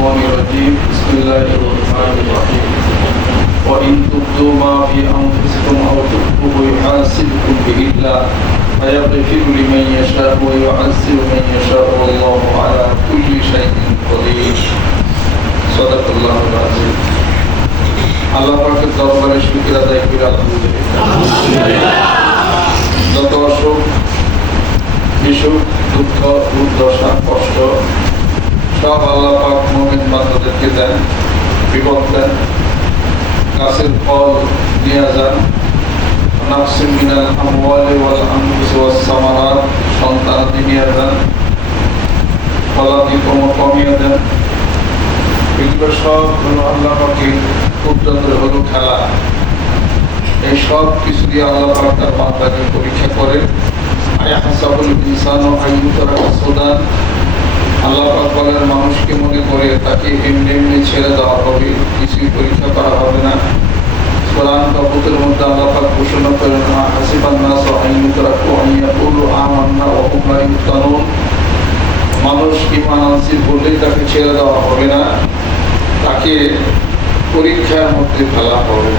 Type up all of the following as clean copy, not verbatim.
الشيطان الرجيم بسم الله الرحمن الرحيم وإن تبدوا ما في أنفسكم أو تخفوه يحاسبكم به الله فيغفر لمن يشاء ويعذب من يشاء والله على كل شيء قدير صدق الله العظيم আল্লাহ পাকের দরবারে শুকর আদায় করি আলহামদুলিল্লাহ। যত অসুখ বিসুখ দুঃখ দুর্দশা কষ্ট সব আল্লাহ পাক মুমিন বান্দাদেরকে দেন, বিপদ দেন, গাছের ফল নিয়ে যান, নাফসিন মিনাল আমওয়ালি ওয়াল আনফুসি ওয়াস সামারাত সন্তানাদি নিয়ে যান, ফলাদি কমিয়ে দেন। এগুলো সব হলো আল্লাহ পাকের কুদরতের হলো খেলা। এই সব কিছু দিয়ে আল্লাহ পাক তার বান্দাকে পরীক্ষা করে। আয়াহাসাবুল ইনসানু আইয়ুতরাকা সুদান, আল্লাহ পাক বলেন মানুষকে মনে করে তাকে এমনি এমনি ছেড়ে দেওয়া হবে, কিছুই পরীক্ষা করা হবে না। কোরআন কাবুতের মধ্যে আল্লাহ পাক ঘোষণা করেন হাসিবান নাস আইয়ুতরাকু আইয়াকুলু আমান্না ওয়া হুম লা ইফতানুন, মানুষ ঈমান আনছি বললেই তাকে ছেড়ে দেওয়া হবে না, তাকে পরীক্ষার মধ্যে ফেলা হবে।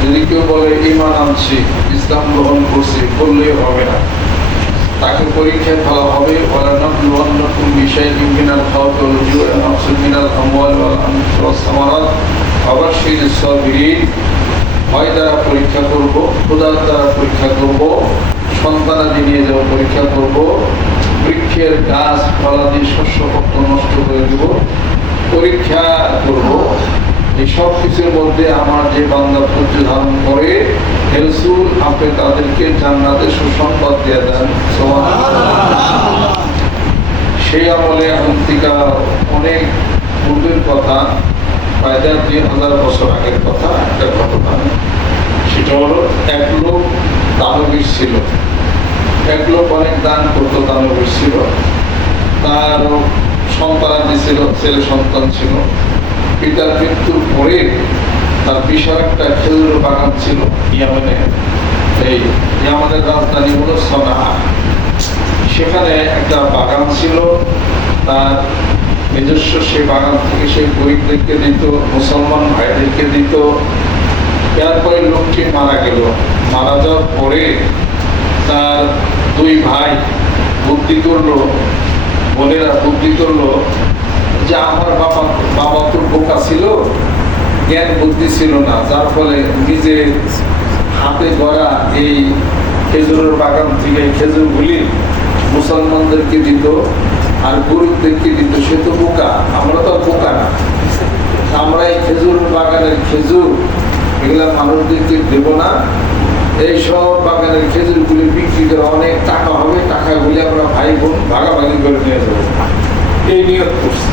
যদি কেউ বলে ঈমান আনছি ইসলাম গ্রহণ করছি বললেই হবে না, তাকে পরীক্ষায় ফেলা হবে। ওয়ালানাবলুওয়ান্নাকুম বিশাইইন মিনাল খাওফি ওয়াল জু'i ওয়া নাকসিন মিনাল আমওয়ালি ওয়াল আনফুসি ওয়াস সামারাত ওয়াবাশশিরিস সাবিরিন। ভয় দ্বারা পরীক্ষা করব, ক্ষুধার দ্বারা পরীক্ষা করব, সন্তানাদি নিয়ে যাব পরীক্ষা করব, বৃক্ষের গাছ ফলাদি শস্যপত্র নষ্ট করে দেব, পরীক্ষা করব। এই সব কিছুর মধ্যে আমার যে বান্দা ধৈর্য ধারণ করে হে রাসূল আপনি তাদেরকে জান্নাতের সুসংবাদ দিয়ে দেন। সুবহানাল্লাহ। সেই আমলে এখন থেকে অনেক পূর্বের কথা, প্রায় ২,০০০ বছর আগের কথা একটা ঘটনা। সেটা হলো এক লোক দানবীর ছিল, এক লোক অনেক দান করতো, দানবীর ছিল। তার সন্তানাদি ছিল, ছেলে সন্তান ছিল। পিতার মৃত্যুর পরে তার বিশাল একটা খেজুর বাগান ছিল ইয়ামেনে। এই ইয়ামেনের রাজধানী হলো সানা। সেখানে একটা বাগান ছিল, তার নিজস্ব সেই বাগান থেকে সেই গরিবদেরকে দিত, মুসলমান ভাইদেরকে দিত। এরপরে লোকটি মারা গেল। মারা যাওয়ার পরে তার দুই ভাই বুদ্ধি করলো, বোনেরা বুদ্ধি করলো যে আমার বাবা তো বোকা ছিল, জ্ঞান বুদ্ধি ছিল না, যার ফলে নিজের হাতে গড়া এই খেজুরের বাগান থেকে খেজুরগুলি মুসলমানদেরকে দিত আর গরিবদেরকে দিত। সে তো বোকা, আমরা তো বোকা না, আমরা এই খেজুর বাগানের খেজুর এগুলা মানুষদেরকে দেব না, এই সব বাগানের খেজুরগুলি বিক্রি করে অনেক টাকা হবে, টাকাগুলি আমরা ভাই বোন ভাগাভাগি করে নিয়ে যাবো, এই নিয়ত করছে।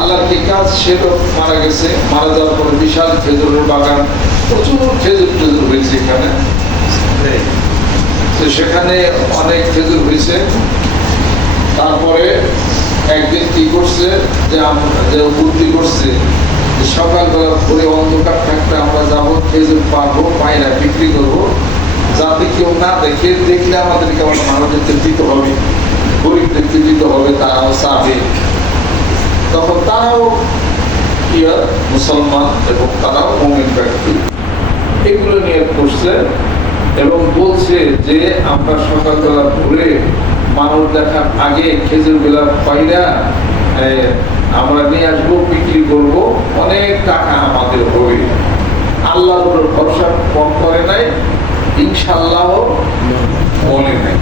আল্লাহর কি কাজ, সে তো মারা গেছে। মারা যাওয়ার পরে বিশাল খেজুরের বাগান, প্রচুর খেজুর হয়েছে এখানে। তো সেখানে অনেক খেজুর হয়েছে। তারপরে একদিন কি করছে যে বুদ্ধি করছে যে সকালবেলা ভোরে অন্ধকার থাকতে আমরা যাবো, খেজুর পারবো, পায়রা বিক্রি করবো, যাতে কেউ না দেখে, দেখলে আমাদেরকে আবার মানুষদেরকে দিতে হবে, গরিবদেরকে দিতে হবে, তারাও চাবে। তখন তারাও মুসলমান এবং তারাও মুমিন ব্যক্তি। এগুলো নিয়ে করছে এবং বলছে যে আমরা সকালবেলা ভোরে মানুষ দেখার আগে খেজুর বেলা পাইরা আমরা নিয়ে আসবো, বিক্রি করব, অনেক টাকা আমাদের হবে। আল্লাহর উপর ভরসা কম করে নাই, ইনশাআল্লাহ বলে নাই।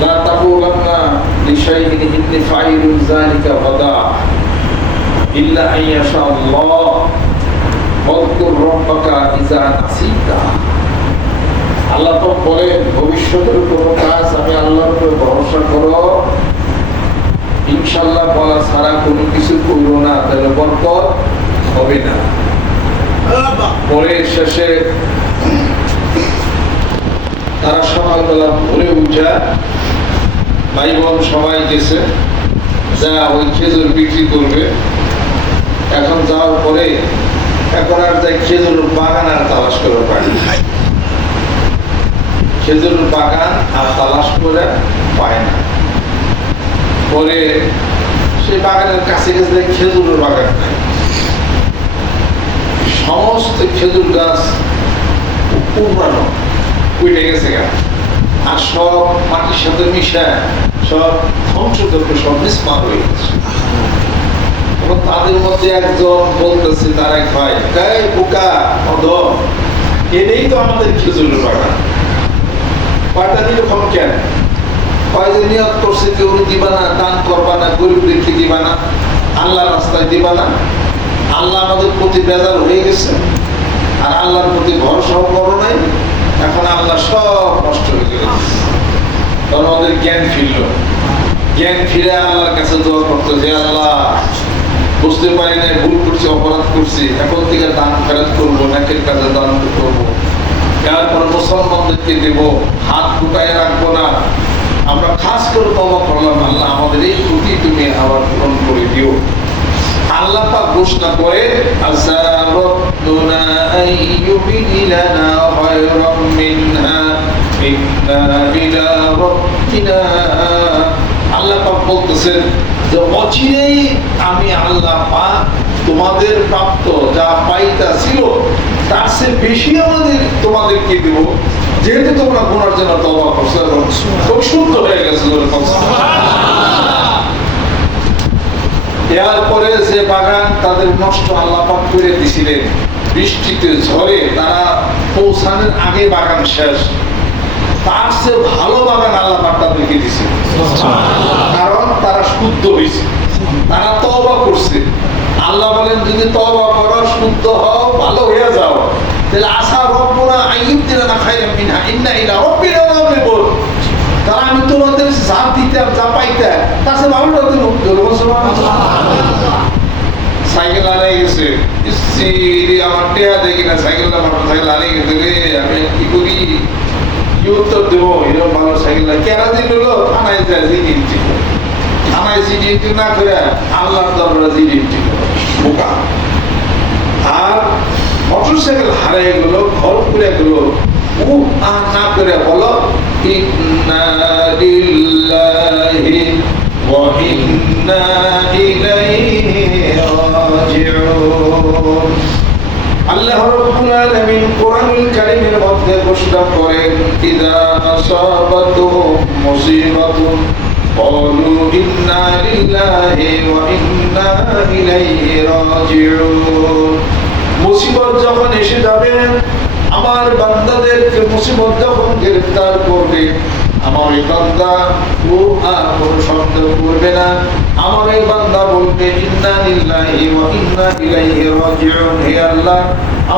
লা তাকুলান্না লিশাইইন ইন্নী ফাইলুন যালিকা গাদা ইল্লা আন ইয়াশা আল্লাহ ওয়াযকুর রাব্বাকা ইযা নাসিতা। আল্লাহ তো বলেন ভবিষ্যতের কোনো কাজ আমি আল্লাহর উপর ভরসা করো, ইনশাআল্লাহ বলা ছাড়া কোনো কিছু করো না, তাহলে বরকত হবে না। পরে শেষে তারা সকালবেলা ভোরে উঠা ভাই বোন সবাই গেছে, যা ওই খেজুর বিক্রি করবে। এখন যাওয়ার পরে এখন আর যাই খেজুর বাগান আর তালাশ করে পায়, খেজুর বাগান আর তালাশ করে পায় না। পরে সেই বাগানের কাছে কাছে খেজুরের বাগান নাই, সমস্ত খেজুর গাছ পুরানো উঠে গেছে গা, আর সব মাটির সাথে মিশা সব ধ্বংস করতে সব নিষ্পাপ হয়ে গেছে। এবং তাদের মধ্যে একজন বলতেছে তার এক ভাই, এই বোকা অধম, এটাই তো আমাদের খেজুরের বাগান, কয়টা দিলে কম কেন? কয়জন নিয়ত করছে কেউ দিবা না, দান করবা না, গরিবদেরকে দিবা না, আল্লাহ রাস্তায় দিবা না। আল্লাহ আমাদের প্রতি বেজার হয়ে গেছে, আর আল্লাহর প্রতি ভরসাও করো নাই, এখন আল্লাহ সব নষ্ট হয়ে গেছে। তখন আমাদের জ্ঞান ফিরল, জ্ঞান ফিরে আল্লাহর কাছে দোয়া করতো যে আল্লাহ বুঝতে পারি না, ভুল করছি, অপরাধ করছি, এখন থেকে দান ফেরত করবো, নাকের কাজে দান করবো, তারপর মুসলমানদেরকে দেব, হাত ফুটায় রাখবো না। আমরা খাস করে তওবা করলাম, আল্লাহ আমাদের এই ত্রুটি তুমি আবার পূরণ করে দিও। আল্লাহ পাক ঘোষণা করে আসা রাব্বুনা আইয়ুবিলানা খায়রাম মিনহা ইন্না ইলা রাব্বিনা। আল্লাহ পাক বলতেছেন যে অচিরেই আমি আল্লাহ পাক তোমাদের প্রাপ্ত যা পাইতা ছিল তার চেয়ে বেশি তোমাদেরকে দেব, যেহেতু তোমরা গুনার জন্য তওবা করছো এবং খুব শুদ্ধ হয়ে গেছে। এরপরে যে বাগান তাদের নষ্ট আল্লাহ পাক করে দিছিলেন, বৃষ্টিতে ঝড়ে তারা পৌঁছানোর আগে বাগান শেষ, তার চেয়ে ভালো বাগান আল্লাহ পাক তাদেরকে দিছে, কারণ তারা শুদ্ধ হয়েছে, তারা তওবা করছে। আল্লাহ বলেন যদি তওবা করো, শুদ্ধ হও, ভালো হয়ে যাও, তাহলে আসা রব্বুনা আইয়ুবদিলানা খায়রাম মিনহা ইন্না ইলা রাব্বিনা রাগিবুন। তারা আমি তোমাদের যা দিতাম, যা পাইতাম তার চেয়ে ভালোটা দিব। সাইকেল হারিয়ে গেছে, আমার টেয়া দেখি না, সাইকেলটা মোটরসাইকেল হারিয়ে গেছে রে, আমি কি করি, কি উত্তর দেবো? এরকম ভালো সাইকেল কেনা দিল, থানায় যায় জিডি, থানায় জিডি না করে আল্লাহর দরবারে জিডি বোকা। আর মোটরসাইকেল হারিয়ে গেল, ঘর পুড়ে গেল, না করে বলো ইন্না লিল্লাহি ওয়া ইন্না ইলাইহি রাজিউন। আল্লাহ রাব্বুল আলামিন কোরআনুল কারীমের মধ্যে ঘোষণা করেন ইযা আসাবাতুহুম মুসিবাতুন ক্বালু ইন্না লিল্লাহি ওয়া ইন্না ইলাইহি রাজিউন। মুসিবত যখন এসে যাবে, আমার বান্দাদেরকে মুসিবত যখন গ্রেফতার করবে, আমার এই বান্দা আর কোনো সন্দেহ করবে না, আমার এই বান্দা বলবে ইন্না লিল্লাহি ওয়া ইন্না ইলাইহি রাজিউন। হে আল্লাহ,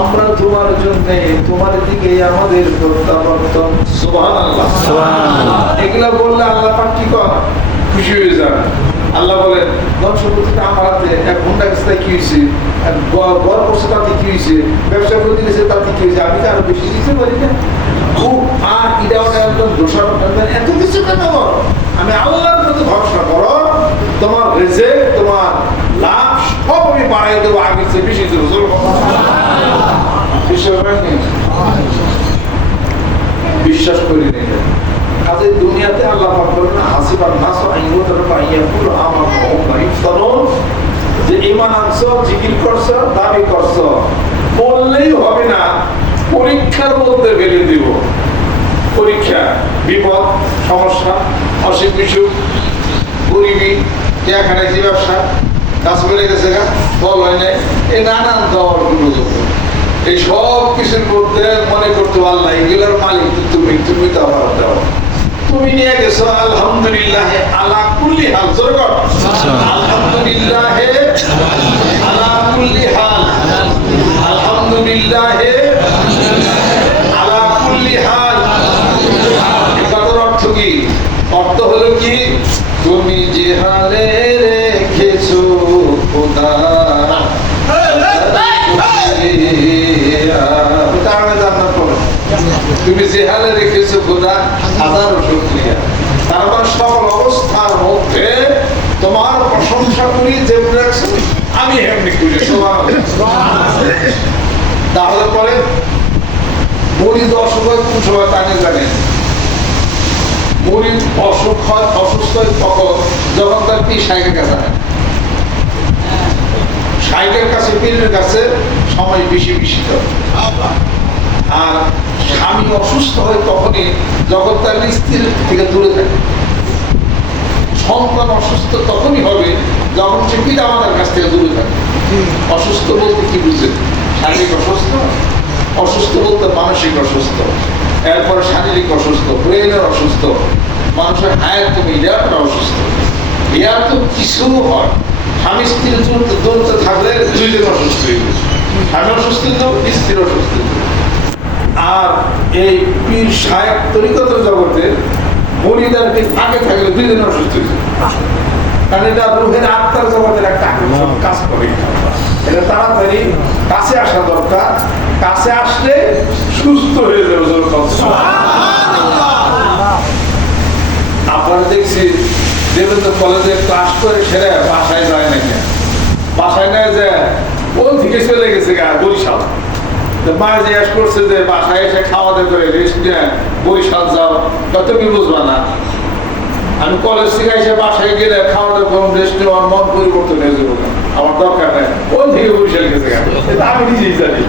আমরা তোমার জন্য, তোমার দিকে আমাদের প্রত্যাবর্তন। সুবহানাল্লাহ, সুবহানাল্লাহ। এগুলা বললে আল্লাহ পাক কি করে? খুশি হয়ে যান। আল্লাহ বলেন ধনসম্পত্তিটা আমার হাতে, এক ঘন্টা গেছে কি হয়েছে, ঘর করছে তাতে কি হয়েছে, ব্যবসা করতে গেছে তাতে কি হয়েছে, আমি তো আরো বেশি দিতে পারি না। আর এত কিছু কেন করো? আমি আল্লাহর প্রতি ভরসা করো, তোমার রিজিক, তোমার লাভ সব আমি বাড়াই দেবো, আগে চেয়ে বেশি দেবো। বিশ্বাস করি নেই কাজে দুনিয়াতে আল্লাহ পাক বলেন হাসিবান নাস আইয়ুতারা বাইয়াকুল আমার ইফতারুন, যে ঈমান আনছো, জিকির করছো, দাবি করছো, বললেই হবে না, পরীক্ষার মধ্যে ফেলে দিব। পরীক্ষা, বিপদ, সমস্যা, অসুখ বিসুখ, গরিবি, এখানে যে ব্যবসা, কাজ বেড়ে গেছে গা, ফল হয় নাই, এই নানান দেওয়ার গুলো, এই সব কিছুর মধ্যে মনে করতে আল্লাহ এগুলোর মালিক তুমি, তুমি তো আমার দেওয়া, তুমি নিয়ে গেছো। আলহামদুলিল্লাহ আলা কুল্লি হাল, জোরে কর আলহামদুলিল্লাহ আলা কুল্লি হাল, আলহামদুলিল্লাহ আলা কুল্লি হাল। এটার অর্থ কি? অর্থ হলো কি, তুমি যে হালে রেখেছো খোদা, তুমি যে হালে রেখেছো খোদা, হাজারো শুকরিয়া। তার মানে সকল অবস্থার মধ্যে তোমার প্রশংসা করি, যেমন রাখছো আমি এমনি করি। তাহলে পরে মরিদ অসুখ হয় কোন সময় টানে জানে, মরিদ অসুখ হয়, অসুস্থ হয় কখন? যখন তার পিসাইকে কাছে শাইখের কাছে পীরের কাছে সময় বেশি বেশি দেয়। আর স্বামী অসুস্থ হয় তখনই যখন তার স্ত্রীর থেকে দূরে থাকে। সন্তান অসুস্থ তখনই হবে যখন সে পিতা মাতার কাছ থেকে দূরে থাকে। অসুস্থ বলতে কি বুঝেন? শারীরিক অসুস্থ, অসুস্থ বলতে মানসিক অসুস্থ, এরপর শারীরিক অসুস্থ, ব্রেনের অসুস্থ, মানুষের হায়াত কমে ইয়ারটা অসুস্থ। ইয়ার তো কিছু হয়, স্বামী স্ত্রীর দূরত্বে থাকলে দুইজন অসুস্থ হয়ে গেছে। স্বামী অসুস্থ তো স্ত্রীর অসুস্থ। আর এই পীর সাহেব তরিকতের জগতে মরিদার ঠিক আগে থাকলে দুইজন অসুস্থ হয়েছে। কারণ এটা রুহের আত্মার জগতের একটা কাজ করে। এটা তাড়াতাড়ি কাছে আসা দরকার, কাছে আসলে সুস্থ হয়ে যাবে। আপনারা দেখছি দেবেন্দ্র কলেজে ক্লাস করে সেরে বাসায় যায় না, কেন বাসায় নেয় যে ওই থেকে চলে গেছে বরিশাল। মায়ে জিজ্ঞেস করছে যে বাসায় এসে খাওয়া দাওয়া করে রেস্ট নিয়ে বরিশাল যাও, তুমি বুঝবা না। আমি কলেজ থেকে এসে বাসায় গেলে খাওয়া দাওয়া করুন, রেস্ট নিয়ে আমার মন পরিবর্তন হয়ে যাবো, আমার দরকার নেই। ওই থেকে বরিশাল গেছে, এটা আমি নিজেই জানি।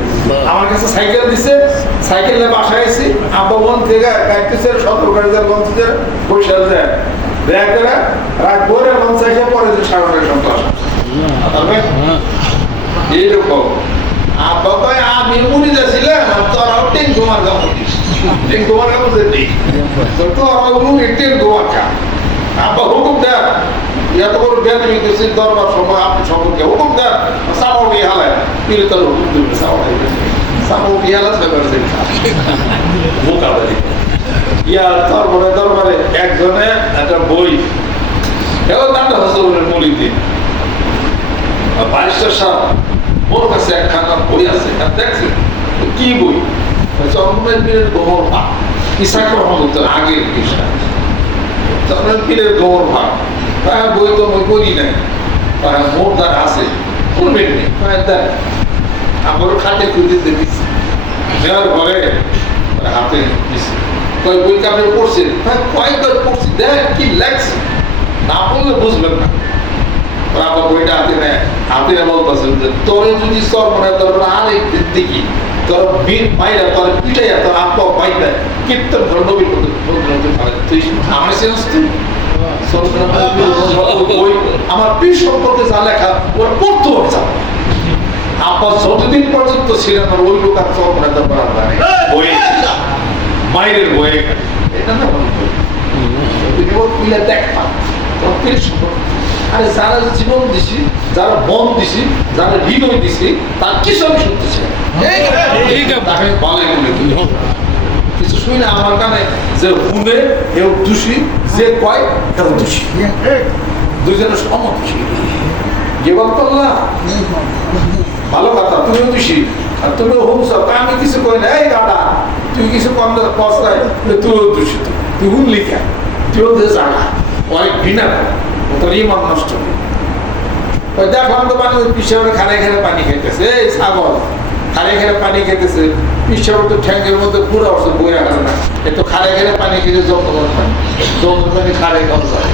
আমার কাছে সাইকেল দিচ্ছে, সাইকেল নিয়ে বাসায় এসেছি, আব্বা মন থেকে গাইতেছে সতর্কার মন থেকে বরিশাল যায় রাত ভোরে মন চাইছে পরে সাড়ে 9টার সময় এইরকম। আব্বা কয় আমি মুড়িতে ছিলাম, তোরাও টেঙ্গুমার গা মুড়িস, টেঙ্গুমার গা বুঝে নেই, তোরাও মুড়ি টেঙ্গুমার খা। আব্বা হুকুম দেন, এত বড় বেদমি করছি দরবার সময় আপনি সম্পর্কে হুকুম দেন, সামাও বিয়ে হালায় পিলে তোর হুকুম দেবে, সামাও বিয়ে হালা মোকাবেলি ইয়ার দরবারে একজনে একটা বই এও দাঁড়া হসলের মলিতে বারিস্টার সাহেব ওর কাছে একখানা বই আছে, দেখছেন কি বই? চরমের পীরের গোমর ভাগ, ইসাক রহমতুল্লাহ আগের বিষয়। চরমের পীরের গোমর ভাগ বই তো মই করি নাই, মোর দ্বার আছে করবেন নেই, আমারও খাতে খুঁজে দিচ্ছি, নেওয়ার ঘরে হাতে দিচ্ছি। বই কাপড়ে পড়ছেন, কয়েকবার পড়ছি, দেখ কি লাগছে, না পড়লে বুঝবেন না। আবার বইটা হাতে নেয়, হাতে বলতেছে তোরে যদি সর মনে তোর আরেক দেখি তোর বীর মাইরা তোর পিটাইয়া তোর আত্মা পাইতে কীর্তন ধর্ম তুই আমার চেঞ্জ তুই আমার পীর সম্পর্কে যা লেখা ওর পড়তে হবে। আপনার যতদিন পর্যন্ত ছিলেন ওই লোক আর চর মনে তোর বই মাইরের বইয়ে এটা না দেখতাম তোর পীর সম্পর্কে। আরে যারা জীবন দিছি, যারা মন দিছি, যারা হৃদয় দিছি, তার কিছু আমি শুনতেছি তাকে বলে কিছু শুই না। আমার কানে যে শুনে কেউ দোষী, যে কয় কেউ দোষী, দুইজনের সমান দোষী। জীবন করলা ভালো কথা, তুমিও দোষী আর তুমিও হুমছ, আমি কিছু কই না। এই দাদা তুই কিছু কষ্টায় তুইও দোষিত, তুই হুমলি কেন, তুইও জানা অনেক ঘৃণা কর, তোর ইমান নষ্ট। দেখলাম তো মানুষ পিসাবে খালে খেলে পানি খেতেছে, এই ছাগল খালে খেলে পানি খেতেছে, পিসাবে তো ঠ্যাঙ্গের মধ্যে পুরো অবস্থা বইয়া গেল না। এত খালে খেলে পানি খেতে যত্ন পানি, যত্ন পানি খালে খাওয়া যায়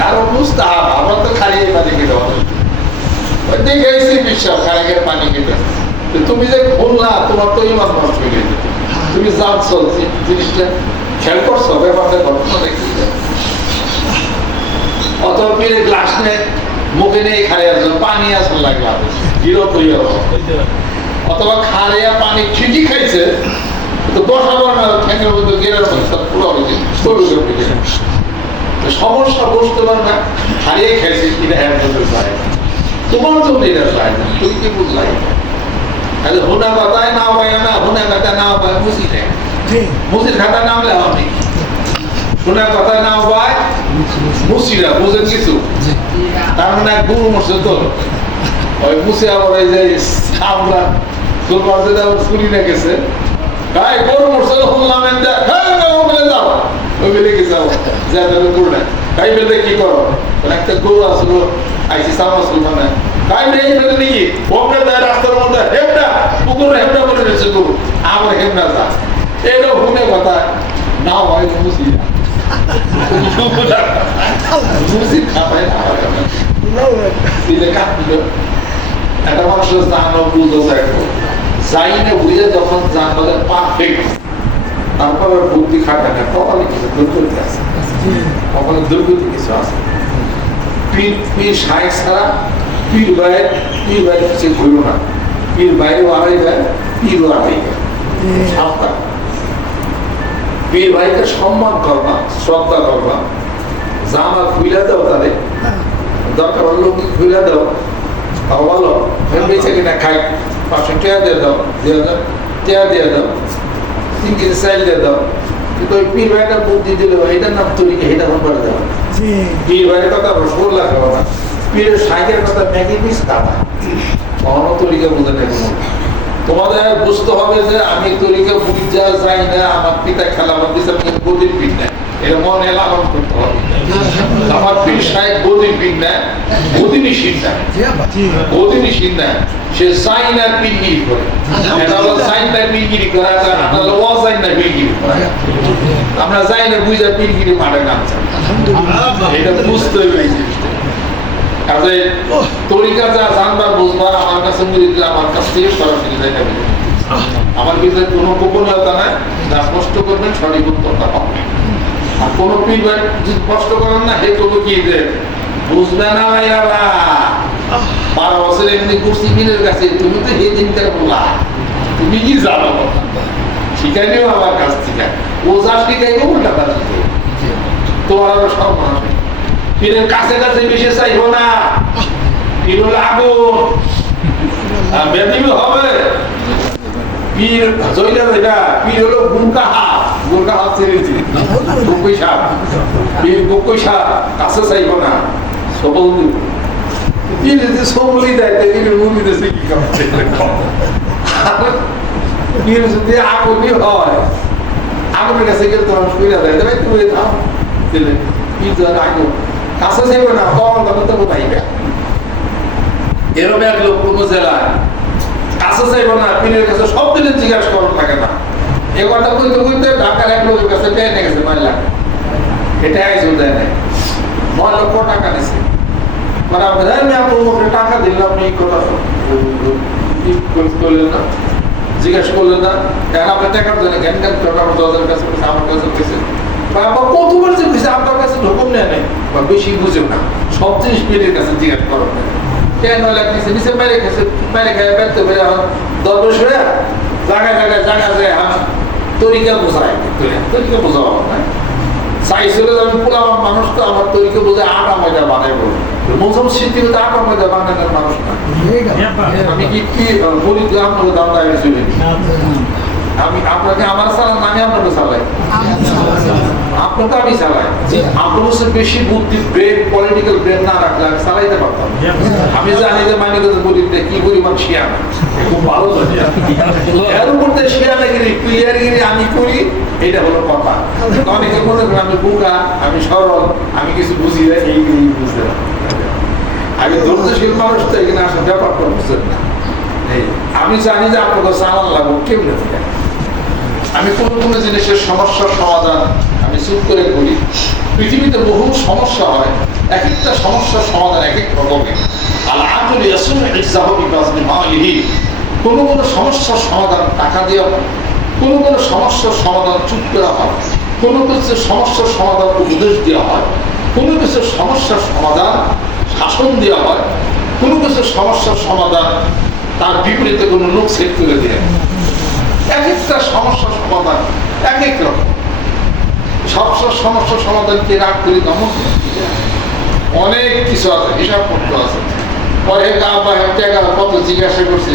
কারণ বুঝতে হবে, আমার তো খালিয়ে পানি খেতে হবে। দেখেছি পিসাব খালে খেলে পানি খেতে, তুমি যে বললা তোমার তো ইমান নষ্ট হয়ে গেছে, তুমি জানছো জিনিসটা খেয়াল করছো, ব্যাপারটা ঘটনা দেখতে অথবা পীরে গ্লাস নেই মুখে নেই খাইয়া পানি আসল লাগলা বিরত হইয়া, অথবা খাইয়া পানি ঠিকই খাইছে তো বসাবার না ঠ্যাঙ্গের মধ্যে গেরার পুরো হয়েছে সমস্যা বসতে পারে না, হারিয়ে খাইছে কিনা হ্যাঁ চায় তোমার জন্য এটা চায় না, তুই কি বুঝলাই? হুনা কথায় না পাই না, হুনা কথা না পাই মুসি নেই, মুসির খাতা নামলে হবে, শোনা কথা না পায় মুসিরা বুঝেন কিছু, তার মানে গুরু মরছে তো ওই মুসি আবার এই যে আমরা তোর বাড়িতে যাবো ছুরি না গেছে গায়ে গরু মরছে শুনলাম যাও ওই বেলে গেছে যা গরু না গাই বেলে কি করো একটা গরু আসলো আইসি সামা সুলতানে গাই নেই ফেলে নাকি ওকে দেয় রাস্তার মধ্যে হেমটা পুকুর হেমটা বলে রয়েছে গরু আমার হেমটা যা এটাও শুনে কথা না হয় মুসি মুসি খাবাই না দিলে কাঁদল একটা মানুষের জানো বুঝো দেখো যাই না বুঝে যখন জান বলে পারফেক্ট তারপর বুদ্ধি খাটা না কপালে কিছু দুর্গতি আছে কপালে দুর্গতি কিছু আছে পীর সাহেব ছাড়া পীর ভাইয়ের কিছু ঘুরল না পীর বাইরেও আড়াই দেয় পীরও আড়াই দেয় সাবধান পীর ভাইকে সম্মান করবা শ্রদ্ধা করবা জামা খুইলা দাও তাদের দরকার হলো কি খুইলা দাও তাও বলো বেঁচে কিনা খাই 500 টাকা দিয়ে দাও 2000 টাকা দিয়ে দাও 3 কেজি চাইল দিয়ে দাও কিন্তু ওই পীর ভাইটা বুদ্ধি দিল এটার নাম তরিকে এটা নম্বর দেওয়া পীর ভাইয়ের কথা রসগোল লাগাবো না পীরের সাইকের কথা ম্যাগি পিস কাটা কখনো তরিকা বুঝে নেই তোমাদের বুঝতে হবে যে আমি তরিকা বুঝা যাই না আমার পিতা খেলা দিচ্ছে আমি গদির পিঠ নেয় এটা মনে লালন করতে হবে আমার পীর সাহেব গদির পিঠ নেয় গদি নিষিদ্ধ নেয় গদি নিষিদ্ধ নেয় সে চাইনার পিরগিরি করে এটা হলো চাইনার পিরগিরি করে আমরা হলো অচাইনার পিরগিরি করে আমরা চাইনা বুঝা পিরগিরি মাঠে নামছি এটা বুঝতে হবে এই জিনিসটা কাজে তরিকা যা জানবার বুঝবার আমার কাছে মুরিদরা আমার কাছ থেকে সরাসরি দেখা যাবে আমার ভিতরে কোনো গোপনীয়তা নাই যা স্পষ্ট করবেন সঠিক উত্তরটা পাবেন আর কোনো পীর ভাই যদি স্পষ্ট করেন না হে তবু কি যে বুঝবে না ভাইয়ারা 12 বছর এমনি ঘুরছি পীরের কাছে তুমি তো হে দিনকার বলা তুমি কি জানো শিখাইলেও আমার কাছ থেকে ও যা শিখাইবে উল্টা কাজ শিখাই তোমার আরো সম্মান পীরের কাছে কাছে বেশি চাইবো না পীর হলো আগুন বেদিবি হবে পীর জয়লা যেটা পীর হলো গুনকা হাত ছেড়েছি গুকই সাপ পীর গুকই সাপ কাছে চাইবো না সবল দিব পীর যদি সবলি দেয় পীরের মুড়ি দেশে কি করছে পীর যদি আগুনই হয় আগুনের কাছে গেলে তোমার সুবিধা দেয় দেবে তুমি দাও দিলে পীর যদি আগুন কাছে যাইবে না তখন তখন তো কোথাইবে এরকম এক লোক কোনো জেলায় কাছে যাইব না পীরের কাছে সব দিনে জিজ্ঞাসা করার লাগে না এ কথা কইতে কইতে ঢাকার এক লোকের কাছে পেয়ে নিয়ে গেছে 9 লাখ এটা একজন দেয় নাই 9 লক্ষ টাকা দিছে মানে আমি আপনার টাকা দিলাম আপনি এই কথা করলেন না জিজ্ঞাসা করলেন না কেন আপনি টাকার জন্য জ্ঞান জ্ঞান করবেন আমার 10,000 কাছে আমার কাছে গেছে কতবার যে বুঝে আপনার কাছে ঢুকুন নেয় নাই বা বেশি বুঝেও না সব জিনিস পীরের কাছে জিজ্ঞাসা করো না কেন 9 লাখ দিচ্ছে নিচে মেরে খেয়ে ব্যর্থ করে আমার দরবেশ হয়ে জায়গায় যায় তরিকা বোঝায় তরিকা বোঝাবো না চাইছিল যে আমি পোলাম মানুষ তো আমার তরিকা বোঝায় আটা ময়দা বানাইবো মৌসুম স্মৃতি হতে আটা ময়দা বানানোর মানুষ না আমি কি বলি আপনাকে দাম দাবি চলে আমি আপনাকে আমার চালান আমি আপনাকে চালাই আপনাকে আমি চালাই আপনার হচ্ছে বেশি বুদ্ধি ব্রেন পলিটিক্যাল ব্রেন না রাখলে আমি চালাইতে পারতাম আমি জানি যে মানিকগঞ্জ বলিতে কি পরিমাণ শিয়ানা খুব ভালো জানি এর উপর দিয়ে শিয়ানাগিরি প্লেয়ারগিরি আমি করি এটা হলো কথা অনেকে মনে করেন আমি বোকা আমি সরল আমি কিছু বুঝি না এইগুলি বুঝতে পারি আমি ধৈর্যশীল মানুষ তো এখানে আসার ব্যাপারটা বুঝতেন না আমি জানি যে আপনাকে চালান লাগবো কেউ না আমি কোনো জিনিসের সমস্যার সমাধান আমি চুপ করে করি পৃথিবীতে বহু সমস্যা হয় এক একটা সমস্যার সমাধান এক এক রকমের কোনো সমস্যার সমাধান টাকা দেওয়া হয় কোনো সমস্যার সমাধান চুপ করা হয় কোনো কিছু সমস্যার সমাধান উপদেশ দেওয়া হয় কোনো কিছু সমস্যার সমাধান শাসন দেওয়া হয় কোনো কিছু সমস্যার সমাধান তার বিপরীতে কোনো লোক সেট করে দেয় এক একটা সমস্যার সমাধান এক এক রকম সমস্যার সমাধান কে রাগ করি তেমন অনেক কিছু আছে হিসাব করতে আছে পরে কত জিজ্ঞাসা করছি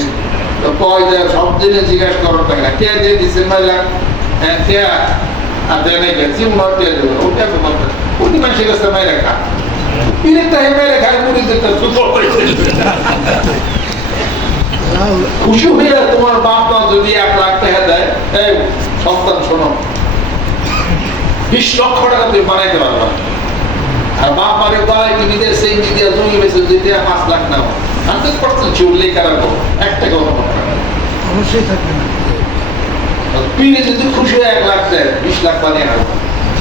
তো কয় দেয় সব দিনে জিজ্ঞাসা করার থাকে না কে দিয়ে দিচ্ছে মাইলা হ্যাঁ কে আর দেয় নাই গেছি ওনার কে দেবে ওটা তো বলতে উনি মানুষের কাছে মাইরা খা পিরিতটা হে মাইরা খায় পুরি যেতে খুশি হয়ে তোমার বাপ মা যদি 1 লাখ টাকা দেয় এই সন্তান শোনো 20 লক্ষ টাকা তুমি বানাইতে পারবা আর বাপ মারে গলায় কিনে দিয়ে সেই দিয়ে জমি বেঁচে যদি 5 লাখ নাও 100% চুল্লি কারাবো 1 টাকা অবশ্যই থাকবে না পীরে যদি খুশি হয়ে 1 লাখ দেয় 20 লাখ বানিয়ে নেবো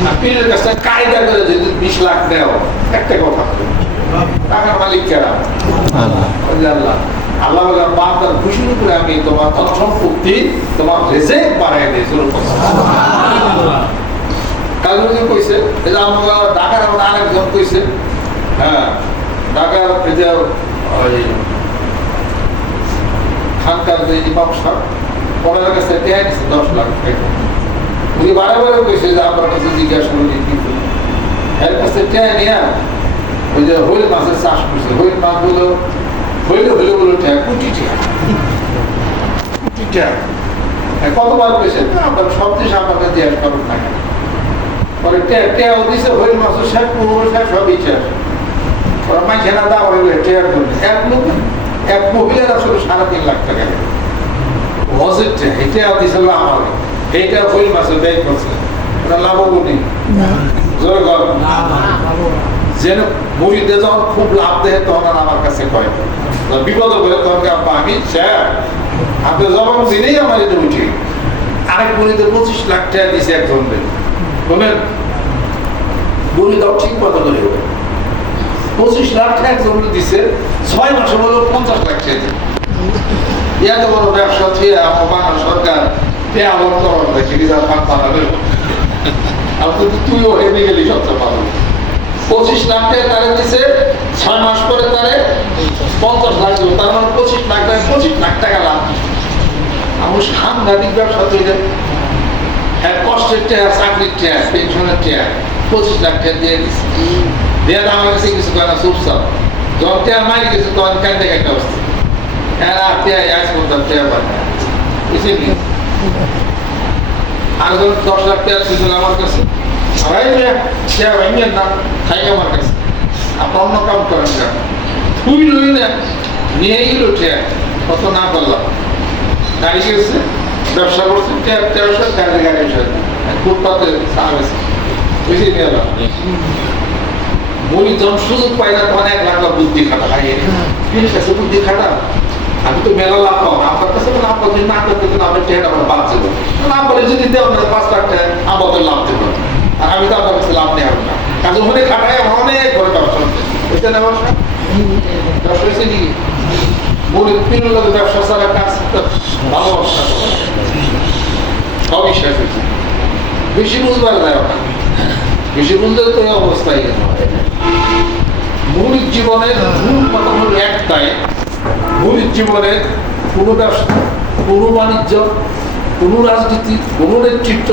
আর পীরের কাছে কায়দা করে যদি 20 লাখ দেও 1 টাকাও থাকবে টাকার মালিক কারা? ওই যে আল্লাহ। আল্লাহ বলে বান্দার খুশির উপরে আমি তোমার ধন সম্পত্তি তোমার রিজিক বাড়ায় দিই। কাজী কইছে এই যে আমরা ঢাকার আরেকজন কইছে, হ্যাঁ ঢাকার এই যে ওই খানকার যে ইমাম সাহেব ওনার কাছে টেয়া নিচ্ছে 10 লাখ টাকা। উনি বারে বারে কইছে যে আপনার কাছে জিজ্ঞাসা করি কিন্তু এর কাছে টেয়া নিয়ে ওই যে হইল মাছের চাষ করছে। হইল মাছ গুলো হইলে হইলে বলো টেয়া কোটি টেয়া কোটি টেয়া কতবার কইছে আপনার সব জিনিস আপনাকে দিয়ে করুন না কেন পরে টেয়াও দিছে হইল মাছের শেষ পুরো শেষ সব ইচ্ছা ওরা মাইছে না দাও হইলে টেয়ার করবে এক লোক এক মহিলার আসলে 3.5 লাখ টাকা হজের টেয়া এটা দিছিল আমার এইটা হইল মাছের ব্যয় করছে ওটা লাভও নেই জোর গর যেন মুড়িতে যখন খুব লাভ দেয় তখন আর আমার কাছে কয় বিপদ করে তখন আমি আপনি জবাব দিলেই আমার এটা উঠি। আরেক মুড়িতে 25 লাখ টাকা দিছে একজন বলেন মুড়ি দাও ঠিক মতো করে 25 লাখ টাকা একজন দিছে 6 মাসে বলো 50 লাখ টাকা এত বড় ব্যবসা থেকে আমার বাংলা সরকার পেয়াবর করার দেখি ফাঁক বানাবে আপনি তো তুইও হেঁটে গেলি সবচেয়ে ভালো 25 লাখ টাকা তারে দিছে 6 মাস পরে তারে 50 লাখ দিল তার মানে 25 লাখ টাকা 25 লাখ টাকা লাভ। আমার সাংঘাতিক ব্যবসা তৈরি হ্যাঁ কষ্টের টাকা চাকরির টাকা পেনশনের টাকা 25 লাখ টাকা দিয়ে দিচ্ছে দিয়ে আমার কাছে কিছু কেনা চুপচাপ যখন টাকা মারি গেছে তখন কান্দে একটা অবস্থা হ্যাঁ আর টাকা আজ বলতাম টাকা পাই বুঝলি কি আর যখন 10 লাখ টাকা ছিল আমার কাছে না খাই আমার কাছে আপনার অন্য কাম করেন কেন তুই লই না নিয়ে গেল টেয়া কত না করলাম গাড়ি গেছে ব্যবসা করছে 1300 গাড়ি ফুটপাতে সার্ভিস বুঝিয়ে গেলাম মুড়ি যখন সুযোগ পাই না তখন 1 লাখ বুদ্ধি খাটা খাই কিনে কাছে বুদ্ধি খাটা আমি তো মেলা লাভ পাবো না আপনার কাছে লাভ পাবো না করতে কিন্তু আমার টেয়াটা আমার বাদ যাবো না বলে যদি দেওয়া 5 লাখ টাকা আমাদের লাভ দেবো আর আমি তো আপনার কাছে লাভ নেই হবে না কাজ ওখানে খাটায় আমার অনেক বড় ব্যবসা হচ্ছে না ব্যবসা ব্যবসা হয়েছে কি মুড়ির পিনের লোক ব্যবসা ছাড়া কাজ ভালো ব্যবসা সবই শেষ হয়েছে বেশি বুঝবার যায় না বেশি বুঝলে তো অবস্থায় মুড়ির জীবনের মূল কথা হলো একটাই মুড়ির জীবনের কোনো ব্যবসা কোনো বাণিজ্য কোনো রাজনীতি কোনো নেতৃত্ব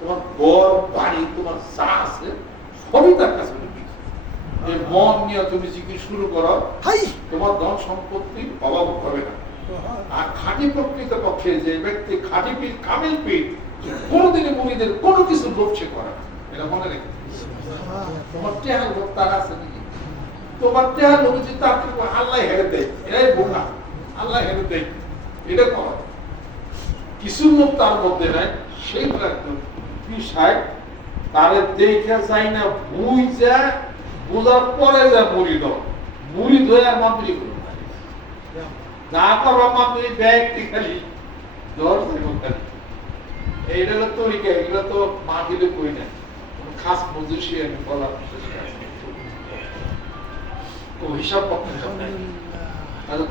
তোমার ঘর বাড়ি তোমার যা আছে সবই তার কাছে মন নিয়ে তুমি জিকির শুরু করো তোমার ধন সম্পত্তির অভাব হবে না। আর খাঁটি প্রকৃত পক্ষে যে ব্যক্তি খাঁটি পীর কামিল পীর কোনোদিনই মুরিদের কোনো কিছু লোভছে করে এটা মনে রেখে তোমার টেহার লোক তার আছে নাকি তোমার টেহার লোক যদি তার আল্লাহ হেরে দেয় এরাই বোকা আল্লাহ হেরে দেয় এটা করা কিছু লোক তার মধ্যে নাই সেইগুলো একদম সাহেব তারে দেখে যায় না ভুই যা বোঝার পরে যা মুড়ি দাও মুড়ি ধরে আর মামলি করো যা করো মামলি ব্যক্তি খালি জ্বর খালি এইটা হলো তরিকা এগুলো তো মাটিতে কই না খাস মজুসি আমি বলার হিসাব পক্ষে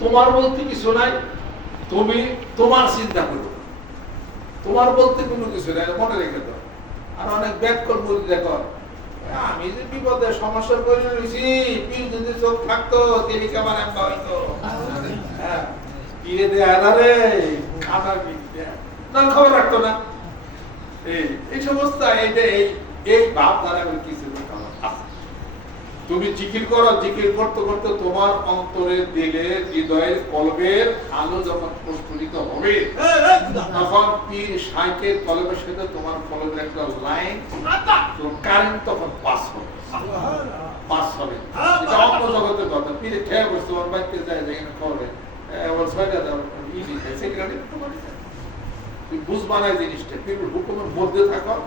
তোমার বলতে কিছু নাই তুমি তোমার চিন্তা করো তোমার বলতে কোনো কিছু নাই মনে রেখে দাও। আর অনেক ব্যাক করবো দেখো আমি যে বিপদে সমস্যার করে রয়েছি পীর যদি চোখ থাকতো তিনি কেমন একটা হইতো হ্যাঁ পীরে দেয় না রে খাবার না খবর রাখতো না এই সমস্ত এই ভাব দ্বারা কিছু তুমি জিকির করো জিকির করতে করতে তোমার অন্তরের দিলে হৃদয়ের কলবের আলো যখন প্রস্ফুটিত হবে তখন পীর শাইখের কলবের সাথে তোমার কলবের একটা লাইন কারেন্ট তখন পাস হবে এটা অন্য জগতের কথা পীরে খেয়ে বসে তোমার বাড়িতে যায় যেখানে করবে বুঝবা না জিনিসটা পীর হুকুমের মধ্যে থাকো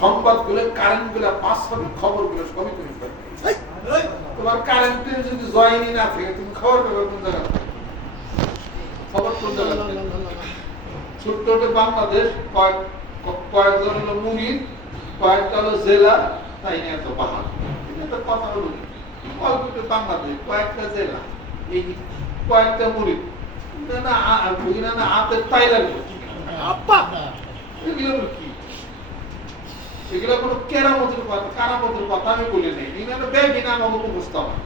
সংবাদ গুলো কারেন্ট গুলো পাস হবে খবর গুলো সবই তুমি পাবে তোমার কারেন্টের যদি জয়েনই না থাকে তুমি খবর পাবে কোন জায়গা খবর কোন জায়গা ছোট্ট বাংলাদেশ কয়েকজন হলো মুরিদ কয়েকটা হলো জেলা তাই নিয়ে এত বাহার এটা কথা হলো কলকাতা বাংলাদেশ কয়েকটা জেলা এই কয়েকটা মুরিদ না বুঝি না হাতের তাই লাগবে এগুলো কি এগুলো কোনো কেরামতের কথা কারামতের কথা আমি বলি নাই এগুলো ব্যাগই না আমাকে উপস্থাপন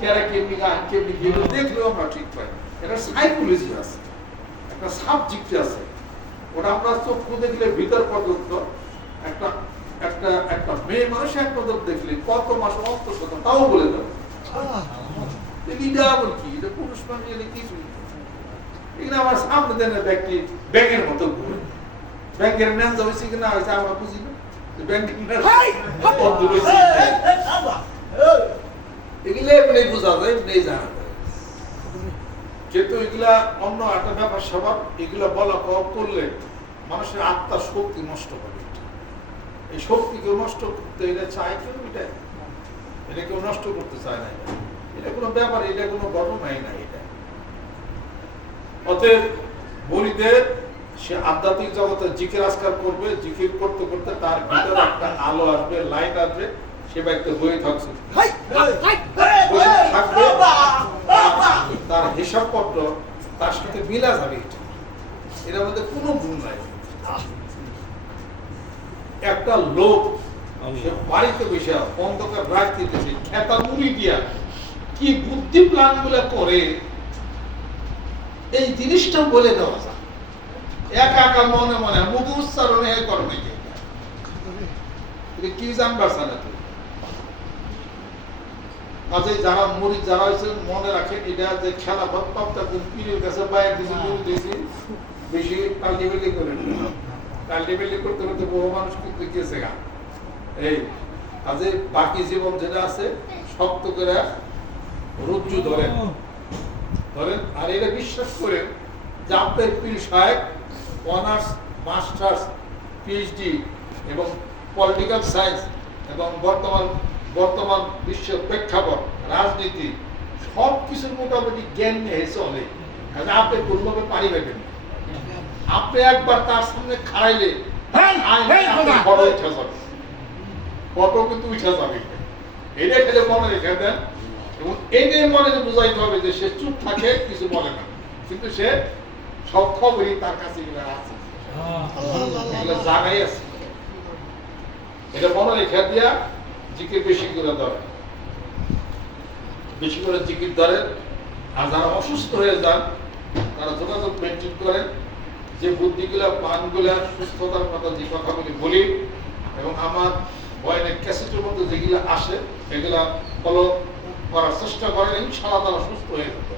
কেরা কেমনি গান কেমনি গেলে দেখলেও আমরা ঠিক পাই এটা সাইকোলজি আছে একটা সাবজেক্ট আছে ওটা আমরা চক্ষু দেখলে ভিতর পর্যন্ত একটা একটা একটা মেয়ে মানুষ এক পর্যন্ত দেখলে কত মাস অন্তঃসত্ত্বা তাও বলে দেবে এটা আবার কি এটা পুরুষ মানুষ এলে কি এখানে আমার সামনে দেন ব্যক্তি ব্যাংকের মতো ঘুরে ব্যাংকের ন্যাঞ্জা হয়েছে কিনা হয়েছে আমরা বুঝি না ব্যাংকের এগুলো এমনি বোঝা যায় এমনি জানা যায় যেহেতু এগুলা অন্য একটা ব্যাপার স্বভাব এগুলা বলা করলে মানুষের আত্মার শক্তি নষ্ট করে এই শক্তি কেউ নষ্ট করতে এটা চায় কেউ এটা কেউ নষ্ট করতে চায় না এটা কোনো ব্যাপার এটা কোনো ঘটনাই না এটা অতএব মুরিদের সে আধ্যাত্মিক জগতে জিকির আজকার করবে জিকির করতে করতে তার ভিতরে একটা আলো আসবে লাইট আসবে সে ব্যক্তি হয়ে থাকছে তার হিসাব পত্র তার সাথে মিলা যাবে এটার মধ্যে কোনো ভুল নাই একটা লোক সে বাড়িতে বসে অন্ধকার রাখতেছে খেতা মুড়ি দিয়া কি বুদ্ধি প্ল্যান গুলা করে এই জিনিসটা বলে দেওয়া যায় একা একা মনে মনে মুখ উচ্চারণে করো নাকি কি জানবার না তুই কাজে যারা মুড়ি যারা হয়েছে মনে রাখেন এটা যে খেলা ভক্তা পীরের কাছে বাইরে দিয়েছে মুড়ি দিয়েছি বেশি কাল্টিভেলি করে কাল্টিভেলি করতে করতে বহু মানুষ কিন্তু গেছে গা এই কাজে বাকি জীবন যেটা আছে শক্ত করে রজ্জু ধরেন আর এটা বিশ্বাস করেন যে আপনার পীর সাহেব অনার্স মাস্টার্স পিএইচডি এবং পলিটিক্যাল সায়েন্স এবং বর্তমান বিশ্বের প্রেক্ষাপট রাজনীতি সব কিছুর মোটামুটি জ্ঞান নিয়ে চলে আপনি কোনোভাবে পারি পাবেন আপনি একবার তার সামনে খাড়াইলে ফটো উঠে যাবে ফটো কিন্তু উঠে যাবে এটা খেলে মনে রেখে দেন এবং এইটাই মনে বুঝাইতে হবে যে সে চুপ থাকে কিছু বলে না কিন্তু সে সব খবরই তার কাছে আছে জানাই আছে এটা মনে রেখে দিয়া জিকির বেশি করে ধরে বেশি করে জিকির ধরেন আর যারা অসুস্থ হয়ে যান তারা যোগাযোগ মেনটেন করেন যে বুদ্ধিগুলা প্ল্যানগুলা সুস্থতার কথা যে কথাগুলি বলি এবং আমার বয়ানের ক্যাসেটের মধ্যে যেগুলো আসে এগুলা ফলো করার চেষ্টা করেন ইনশাআল্লাহ তারা সুস্থ হয়ে যাবে।